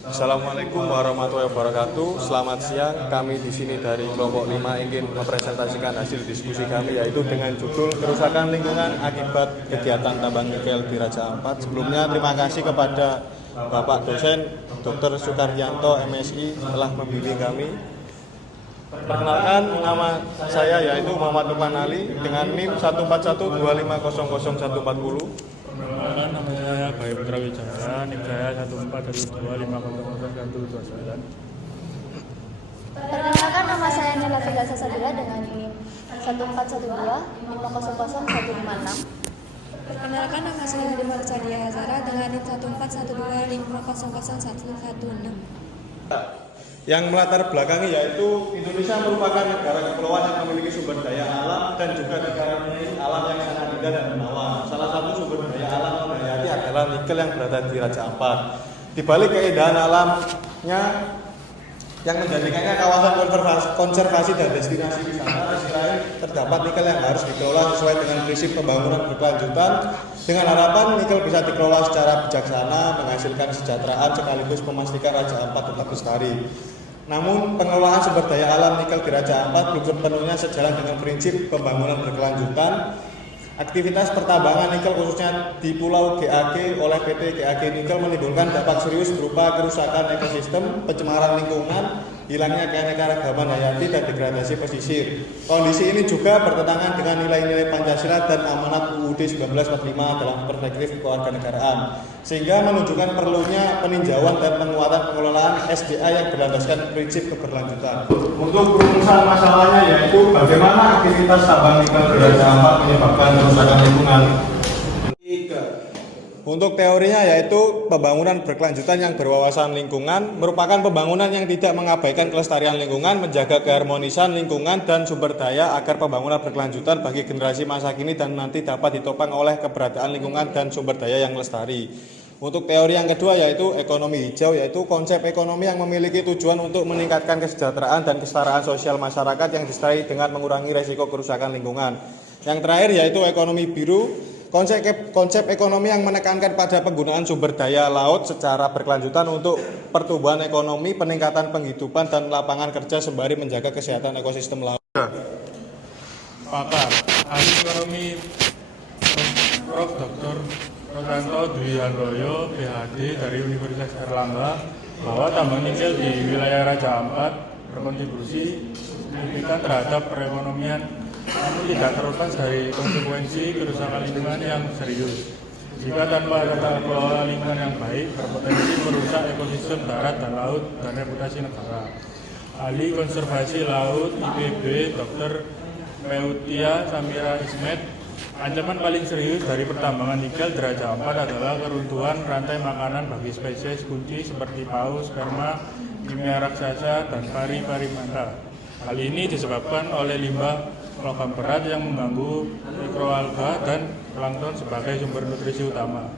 Assalamualaikum warahmatullahi wabarakatuh. Selamat siang. Kami di sini dari kelompok 5 ingin mempresentasikan hasil diskusi kami, yaitu dengan judul kerusakan lingkungan akibat kegiatan tambang nikel di Raja Ampat. Sebelumnya terima kasih kepada Bapak dosen Dr. Sukaryanto MSI telah membimbing kami. Perkenalkan, nama saya yaitu Muhammad Lukman Ali dengan NIM 14125000140. Perkenalkan, nama saya Bayu Putra Wijaya, NIM saya 14125000129. Perkenalkan, nama saya Nela Fida Sasabila dengan NIM 14125000156. Perkenalkan, nama saya Nadima Sadia Hazara dengan NIM 14125000116. Yang melatar belakangi yaitu Indonesia merupakan negara kepulauan yang memiliki sumber daya alam dan juga dikaruniai alam yang sangat indah dan menawan. Salah satu sumber daya alam yang hayati adalah nikel yang berada di Raja Ampat. Di balik keindahan alamnya yang menjadikannya kawasan konservasi dan destinasi wisata, di sisi lain terdapat nikel yang harus dikelola sesuai dengan prinsip pembangunan berkelanjutan dengan harapan nikel bisa dikelola secara bijaksana, menghasilkan kesejahteraan sekaligus memastikan Raja Ampat tetap lestari. Namun pengelolaan sumber daya alam nikel di Raja Ampat belum sepenuhnya sejalan dengan prinsip pembangunan berkelanjutan. Aktivitas pertambangan nikel khususnya di Pulau GAG oleh PT GAG Nikel menimbulkan dampak serius berupa kerusakan ekosistem, pencemaran lingkungan, hilangnya keanekaragaman hayati dan degradasi pesisir. Kondisi ini juga bertentangan dengan nilai-nilai Pancasila dan amanat UUD 1945 dalam perspektif kewarganegaraan, sehingga menunjukkan perlunya peninjauan dan penguatan pengelolaan SDA yang berlandaskan prinsip keberlanjutan. Untuk rumusan masalahnya yaitu bagaimana aktivitas tambang nikel di Raja Ampat menyebabkan kerusakan lingkungan. Untuk teorinya yaitu pembangunan berkelanjutan yang berwawasan lingkungan merupakan pembangunan yang tidak mengabaikan kelestarian lingkungan, menjaga keharmonisan lingkungan dan sumber daya agar pembangunan berkelanjutan bagi generasi masa kini dan nanti dapat ditopang oleh keberadaan lingkungan dan sumber daya yang lestari. Untuk teori yang kedua yaitu ekonomi hijau, yaitu konsep ekonomi yang memiliki tujuan untuk meningkatkan kesejahteraan dan kesetaraan sosial masyarakat yang disertai dengan mengurangi resiko kerusakan lingkungan. Yang terakhir yaitu ekonomi biru, konsep ekonomi yang menekankan pada penggunaan sumber daya laut secara berkelanjutan untuk pertumbuhan ekonomi, peningkatan penghidupan dan lapangan kerja sembari menjaga kesehatan ekosistem laut. Pakar ahli ekonomi Prof. Dr. Rosanto Dwi Handoyo, PhD dari Universitas Airlangga, bahwa tambang nikel di wilayah Raja Ampat berkontribusi signifikan terhadap perekonomian, namun tidak terlepas dari konsekuensi kerusakan lingkungan yang serius. Jika tanpa tata kelola lingkungan yang baik, berpotensi merusak ekosistem darat dan laut dan reputasi negara. Ahli konservasi laut IPB Dr. Meutia Samira Ismet, ancaman paling serius dari pertambangan nikel di Raja Ampat adalah keruntuhan rantai makanan bagi spesies kunci seperti paus, sperma, kimia raksasa, dan pari-pari manta. Hal ini disebabkan oleh limbah logam berat yang mengganggu mikroalga dan plankton sebagai sumber nutrisi utama.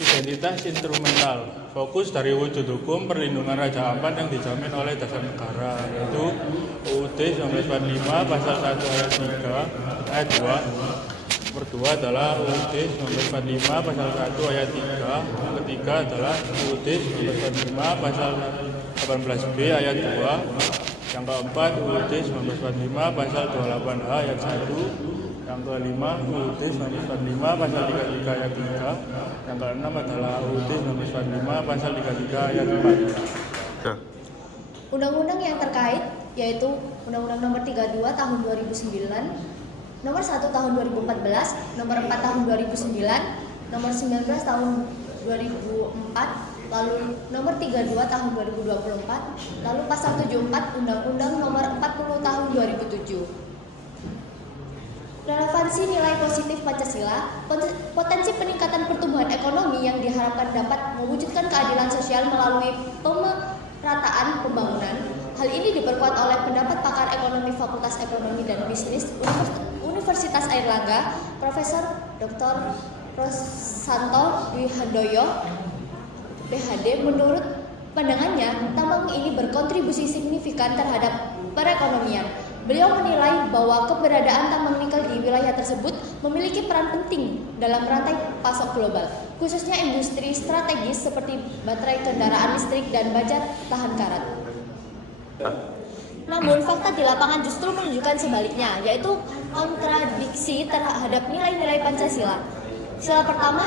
Identitas instrumental, fokus dari wujud hukum perlindungan Raja Ampat yang dijamin oleh dasar negara, yaitu UUD 1945 pasal 1 ayat 3 ayat 2. Nomor 2 adalah UUD 1945 pasal 1 ayat 3. Yang ketiga adalah UUD 1945 pasal 18B ayat 2. Yang keempat UUD 1945 pasal 28H ayat 1. Yang kelima UUD 1945 pasal 33 ayat 3. Yang keenam adalah UUD 1945 pasal 33 ayat 4. Undang-undang yang terkait yaitu Undang-Undang Nomor 32 Tahun 2009, Nomor 1 Tahun 2014, Nomor 4 Tahun 2009, Nomor 19 Tahun 2004, lalu Nomor 32 Tahun 2024, lalu Pasal 74 Undang-Undang Nomor 40 Tahun 2007. Relevansi nilai positif Pancasila, potensi peningkatan pertumbuhan ekonomi yang diharapkan dapat mewujudkan keadilan sosial melalui pemerataan pembangunan. Hal ini diperkuat oleh pendapat pakar ekonomi Fakultas Ekonomi dan Bisnis Universitas Airlangga, Profesor Dr. Rosanto Dwi Handoyo, PhD. Menurut pandangannya, tambang ini berkontribusi signifikan terhadap perekonomian, Beliau menilai bahwa keberadaan tambang nikel di wilayah tersebut memiliki peran penting dalam rantai pasok global, khususnya industri strategis seperti baterai kendaraan listrik dan baja tahan karat. Namun fakta di lapangan justru menunjukkan sebaliknya, yaitu kontradiksi terhadap nilai-nilai Pancasila. Sila pertama,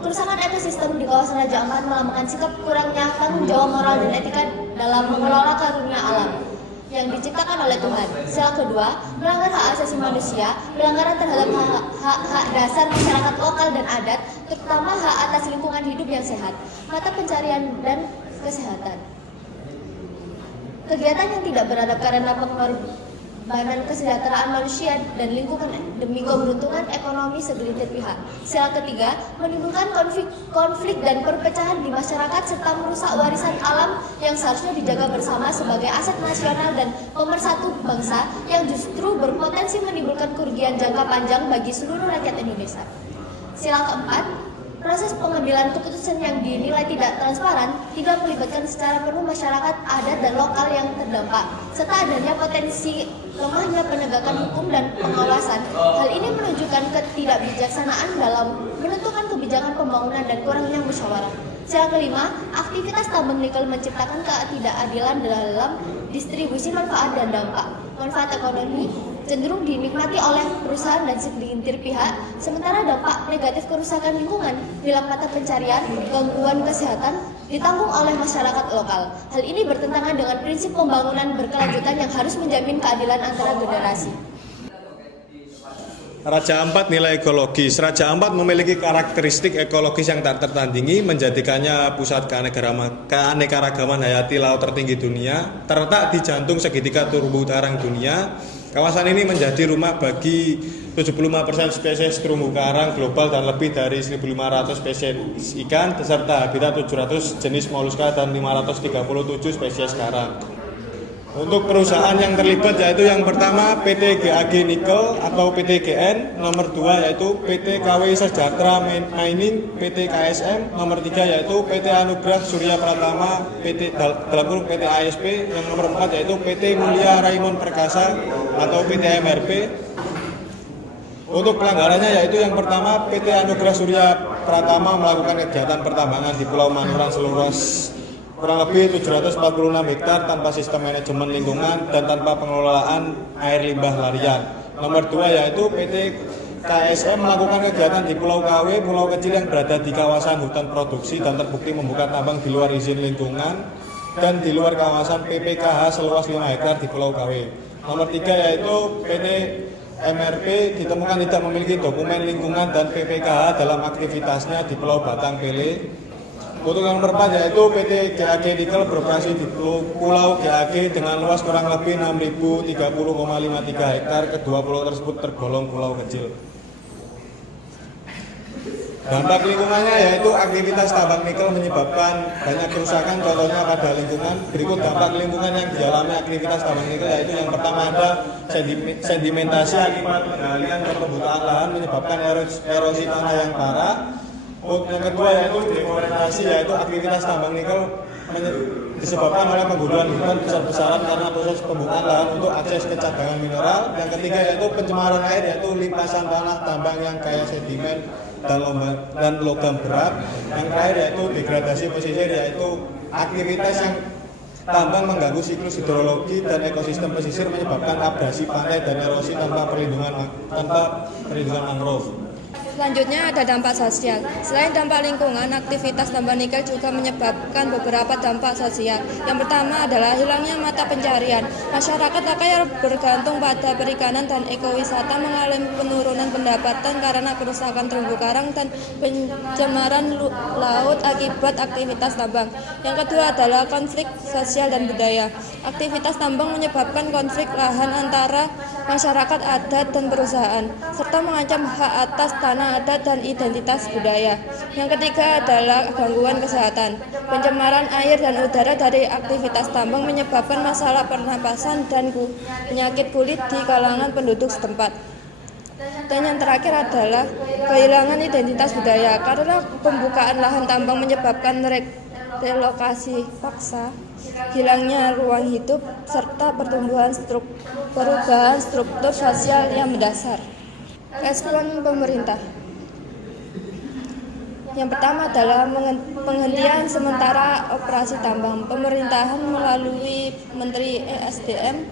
kerusakan ekosistem di kawasan Raja Ampat melambangkan sikap kurangnya tanggung jawab moral dan etika dalam mengelola karunia alam yang diciptakan oleh Tuhan. Sila kedua, melanggar hak asasi manusia, pelanggaran terhadap hak dasar masyarakat lokal dan adat, terutama hak atas lingkungan hidup yang sehat, mata pencarian dan kesehatan. Kegiatan yang tidak beradab karena pengorbanan kesejahteraan manusia dan lingkungan demi keberuntungan ekonomi segelintir pihak. Sila ketiga, menimbulkan konflik dan perpecahan di masyarakat serta merusak warisan alam yang seharusnya dijaga bersama sebagai aset nasional dan pemersatu bangsa yang justru berpotensi menimbulkan kerugian jangka panjang bagi seluruh rakyat Indonesia. Sila keempat, proses pengambilan keputusan yang dinilai tidak transparan, tidak melibatkan secara penuh masyarakat adat dan lokal yang terdampak, serta adanya potensi lemahnya penegakan hukum dan pengawasan. Hal ini menunjukkan ketidakbijaksanaan dalam menentukan kebijakan pembangunan dan kurangnya musyawarah. Sila kelima, aktivitas tambang nikel menciptakan ketidakadilan dalam distribusi manfaat dan dampak. Manfaat ekonomi cenderung dinikmati oleh perusahaan dan segelintir pihak, sementara dampak negatif kerusakan lingkungan, hilang mata pencarian, gangguan kesehatan ditanggung oleh masyarakat lokal. Hal ini bertentangan dengan prinsip pembangunan berkelanjutan yang harus menjamin keadilan antara generasi. Raja Ampat nilai ekologis. Raja Ampat memiliki karakteristik ekologis yang tak tertandingi, menjadikannya pusat keanekaragaman hayati laut tertinggi dunia. Terletak di jantung segitiga terumbu karang dunia, kawasan ini menjadi rumah bagi 75% spesies terumbu karang global dan lebih dari 1.500 spesies ikan, beserta habitat 700 jenis moluska dan 537 spesies karang. Untuk perusahaan yang terlibat yaitu yang pertama PT GAG Nikel atau PT GN, nomor 2 yaitu PT KW Sejahtera Mining PT KSM, nomor 3 yaitu PT Anugrah Surya Pratama PT ASP, yang nomor 4 yaitu PT Mulia Raimon Perkasa atau PT MRP. Untuk pelanggarannya yaitu yang pertama, PT Anugrah Surya Pratama melakukan kegiatan pertambangan di Pulau Manuran seluas kurang lebih 746 hektar tanpa sistem manajemen lingkungan dan tanpa pengelolaan air limbah larian. Nomor 2 yaitu PT KSM melakukan kegiatan di Pulau KW, pulau kecil yang berada di kawasan hutan produksi dan terbukti membuka tambang di luar izin lingkungan dan di luar kawasan PPKH seluas 5 hektar di Pulau KW. Nomor 3 yaitu PT MRP ditemukan tidak memiliki dokumen lingkungan dan PPKH dalam aktivitasnya di Pulau Batang Pele. Untuk yang nomor 4 yaitu PT GAG Nikel beroperasi di Pulau GAG dengan luas kurang lebih 6.030,53 hektar. Kedua pulau tersebut tergolong pulau kecil. Dampak lingkungannya yaitu aktivitas tambang nikel menyebabkan banyak kerusakan, contohnya pada lingkungan. Berikut dampak lingkungan yang dialami aktivitas tambang nikel yaitu yang pertama ada sedimentasi akibat penggalian dan pembukaan lahan menyebabkan erosi tanah yang parah. Yang kedua yaitu deforestasi, yaitu aktivitas tambang nikel disebabkan oleh pembunuhan hutan besar-besaran karena proses pembukaan lahan untuk akses ke cadangan mineral. Yang ketiga yaitu pencemaran air, yaitu limpasan tanah tambang yang kaya sedimen dan logam berat. Yang terakhir yaitu degradasi pesisir, yaitu aktivitas yang tambang mengganggu siklus hidrologi dan ekosistem pesisir menyebabkan abrasi pantai dan erosi tanpa perlindungan mangrove. Selanjutnya ada dampak sosial. Selain dampak lingkungan, aktivitas tambang nikel juga menyebabkan beberapa dampak sosial. Yang pertama adalah hilangnya mata pencarian. Masyarakat yang bergantung pada perikanan dan ekowisata mengalami penurunan pendapatan karena kerusakan terumbu karang dan pencemaran laut akibat aktivitas tambang. Yang kedua adalah konflik sosial dan budaya. Aktivitas tambang menyebabkan konflik lahan antara masyarakat adat dan perusahaan, serta mengancam hak atas tanah adat dan identitas budaya. Yang ketiga adalah gangguan kesehatan. Pencemaran air dan udara dari aktivitas tambang menyebabkan masalah pernapasan dan penyakit kulit di kalangan penduduk setempat. Dan yang terakhir adalah kehilangan identitas budaya karena pembukaan lahan tambang menyebabkan relokasi paksa hilangnya ruang hidup, serta perubahan struktur sosial yang mendasar. Respon pemerintah. Yang pertama adalah penghentian sementara operasi tambang. Pemerintahan melalui Menteri ESDM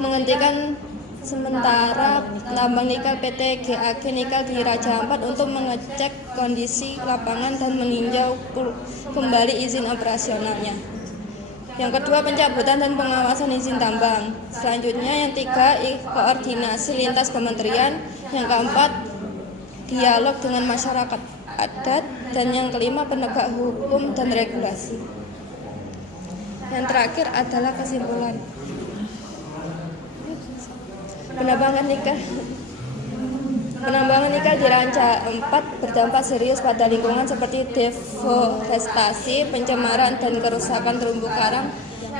menghentikan sementara tambang nikel PT GAG Nikel di Raja Ampat untuk mengecek kondisi lapangan dan meninjau kembali izin operasionalnya. Yang kedua, pencabutan dan pengawasan izin tambang. Selanjutnya, yang tiga, koordinasi lintas kementerian. Yang keempat, dialog dengan masyarakat adat. Dan yang kelima, penegak hukum dan regulasi. Yang terakhir adalah kesimpulan. Penambangan nikel di Ranca 4 berdampak serius pada lingkungan seperti deforestasi, pencemaran, dan kerusakan terumbu karang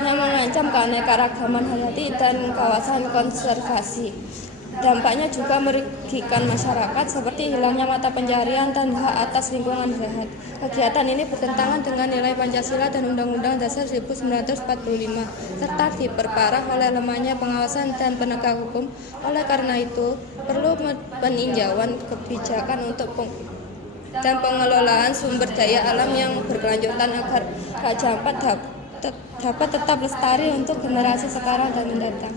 yang mengancam keanekaragaman hayati dan kawasan konservasi. Dampaknya juga merugikan masyarakat seperti hilangnya mata pencaharian dan hak atas lingkungan sehat. Kegiatan ini bertentangan dengan nilai Pancasila dan Undang-Undang Dasar 1945 serta diperparah oleh lemahnya pengawasan dan penegak hukum. Oleh karena itu, perlu peninjauan kebijakan untuk dan pengelolaan sumber daya alam yang berkelanjutan agar Raja Ampat dapat tetap lestari untuk generasi sekarang dan mendatang.